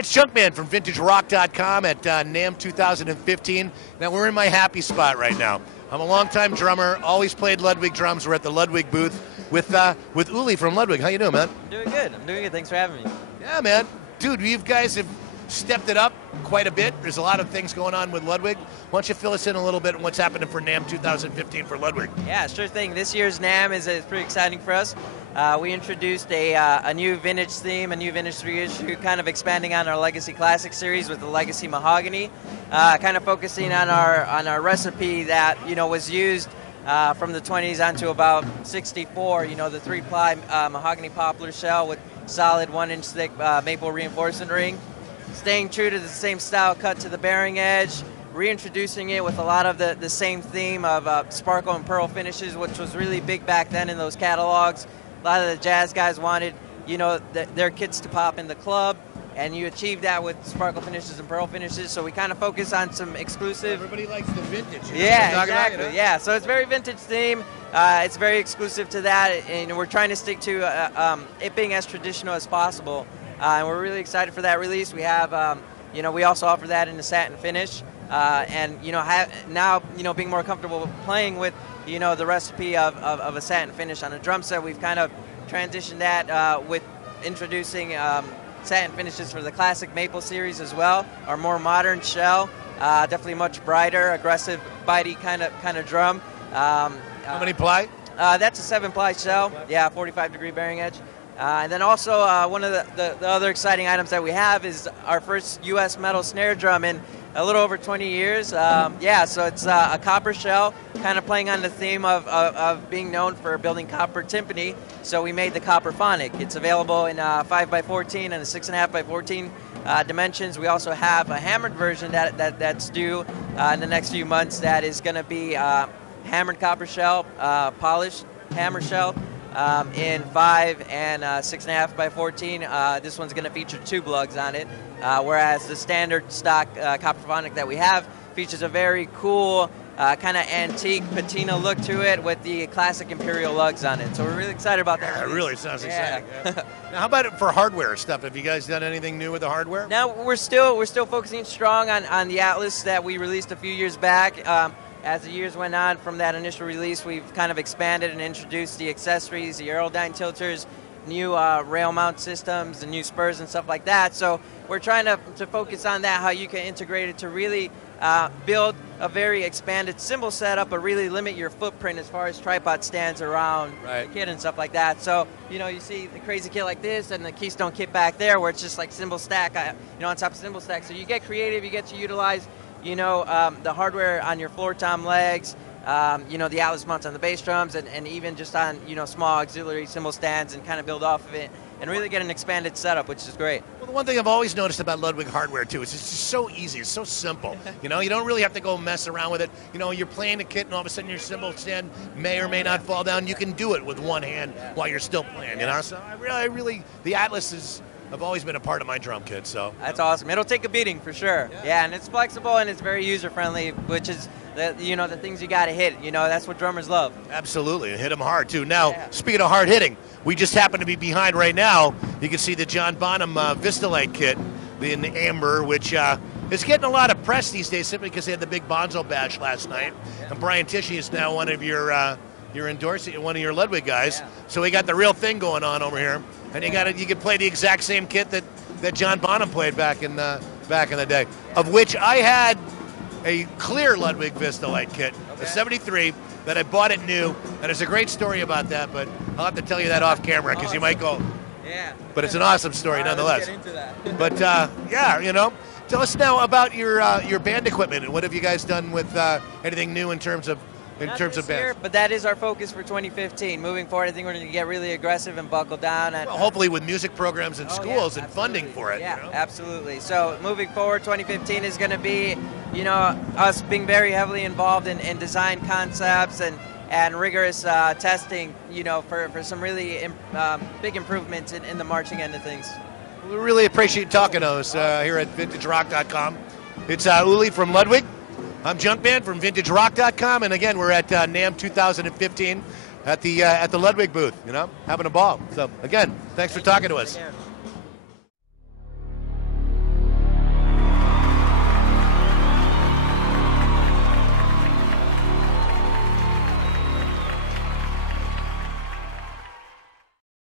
it's Junkman from VintageRock.com at NAMM 2015. Now, we're in my happy spot right now. I'm a longtime drummer, always played Ludwig drums. We're at the Ludwig booth with Uli from Ludwig. How you doing, man? I'm doing good. I'm doing good. Thanks for having me. Yeah, man. Dude, you guys have stepped it up quite a bit. There's a lot of things going on with Ludwig. Why don't you fill us in a little bit on what's happening for NAMM 2015 for Ludwig? Yeah, sure thing. This year's NAMM is pretty exciting for us. We introduced a new vintage theme, a new vintage reissue, kind of expanding on our Legacy Classic series with the Legacy Mahogany, kind of focusing on our recipe that was used from the 20s onto about 64. The 3-ply mahogany poplar shell with solid 1-inch thick maple reinforcement ring, staying true to the same style cut to the bearing edge, reintroducing it with a lot of the same theme of sparkle and pearl finishes, which was really big back then in those catalogs. A lot of the jazz guys wanted, their kits to pop in the club, and you achieve that with sparkle finishes and pearl finishes. So we kind of focus on some exclusive. Everybody likes the vintage. Yeah, exactly. Yeah, so it's very vintage theme. It's very exclusive to that, and we're trying to stick to it being as traditional as possible. And we're really excited for that release. We have, we also offer that in the satin finish, and now being more comfortable playing with the recipe of a satin finish on a drum set, we've kind of transitioned that with introducing satin finishes for the classic maple series as well. Our more modern shell, definitely much brighter, aggressive, bitey kind of drum. How many ply? That's a 7-ply shell. Yeah, 45-degree bearing edge. And then also one of the other exciting items that we have is our first U.S. metal snare drum in a little over 20 years. So it's a copper shell, kind of playing on the theme of being known for building copper timpani. So we made the copper phonic. It's available in 5x14 and a 6.5x14 dimensions. We also have a hammered version that's due in the next few months. That is going to be hammered copper shell, polished hammer shell. In 5 and 6.5x14. This one's going to feature 2 lugs on it, whereas the standard stock copper phonic that we have features a very cool kind of antique patina look to it with the classic imperial lugs on it. So we're really excited about that. Yeah, it really sounds exciting. Yeah. Now, how about it for hardware stuff? Have you guys done anything new with the hardware? Now we're still focusing strong on the Atlas that we released a few years back. As the years went on from that initial release, we've kind of expanded and introduced the accessories, the Aerodyne tilters, new rail mount systems, and new spurs and stuff like that. So we're trying to focus on that, how you can integrate it to really build a very expanded cymbal setup, but really limit your footprint as far as tripod stands around the kit and stuff like that. So, you see the crazy kit like this and the Keystone kit back there where it's just like cymbal stack, on top of cymbal stack. So you get creative, you get to utilize the hardware on your floor tom legs, the Atlas mounts on the bass drums, and even just on, small auxiliary cymbal stands, and kind of build off of it and really get an expanded setup, which is great. Well, the one thing I've always noticed about Ludwig hardware, too, is it's just so easy. It's so simple. You don't really have to go mess around with it. You're playing a kit, and all of a sudden your cymbal stand may or may not fall down. You can do it with one hand while you're still playing, So I really, the Atlas is... I've always been a part of my drum kit, so. That's awesome. It'll take a beating for sure. Yeah, and it's flexible and it's very user-friendly, which is, the things you got to hit. That's what drummers love. Absolutely, and hit them hard, too. Now, speaking of hard hitting, we just happen to be behind right now. You can see the John Bonham Vistalite kit in amber, which is getting a lot of press these days simply because they had the big Bonzo badge last night. And Brian Tichy is now one of your endorsing, one of your Ludwig guys. So we got the real thing going on over here. And you can play the exact same kit that John Bonham played back in the day, of which I had a clear Ludwig Vistalite kit, a 73, that I bought it new, and there's a great story about that, but I'll have to tell you that off camera because you might go. Yeah. But it's an awesome story nonetheless. Let's get into that. But tell us now about your band equipment and what have you guys done with anything new in terms of bands? But that is our focus for 2015. Moving forward, I think we're going to get really aggressive and buckle down. And, hopefully with music programs in schools and funding for it. Yeah, absolutely. So moving forward, 2015 is going to be, us being very heavily involved in design concepts and rigorous testing, for some really big improvements in the marching end of things. We really appreciate talking to us here at VintageRock.com. It's Uli from Ludwig. I'm Junkman from VintageRock.com, and again, we're at NAMM 2015 at the Ludwig booth, having a ball. So again, thanks for talking to us.